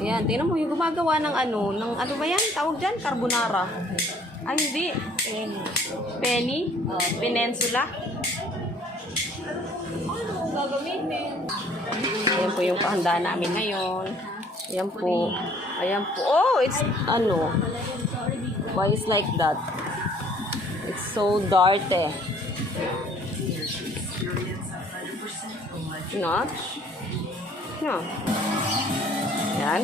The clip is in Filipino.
Ayan, tingnan mo yung gumagawa ng ng ano ba yan? Tawag dyan? Carbonara. Ay, hindi. Penny? Peninsula? Ano gagamitin? Ayan po yung pahandaan namin ngayon. Ayan po. Ayan po. Oh, it's why is like that? It's so dirty. No? No. Yan.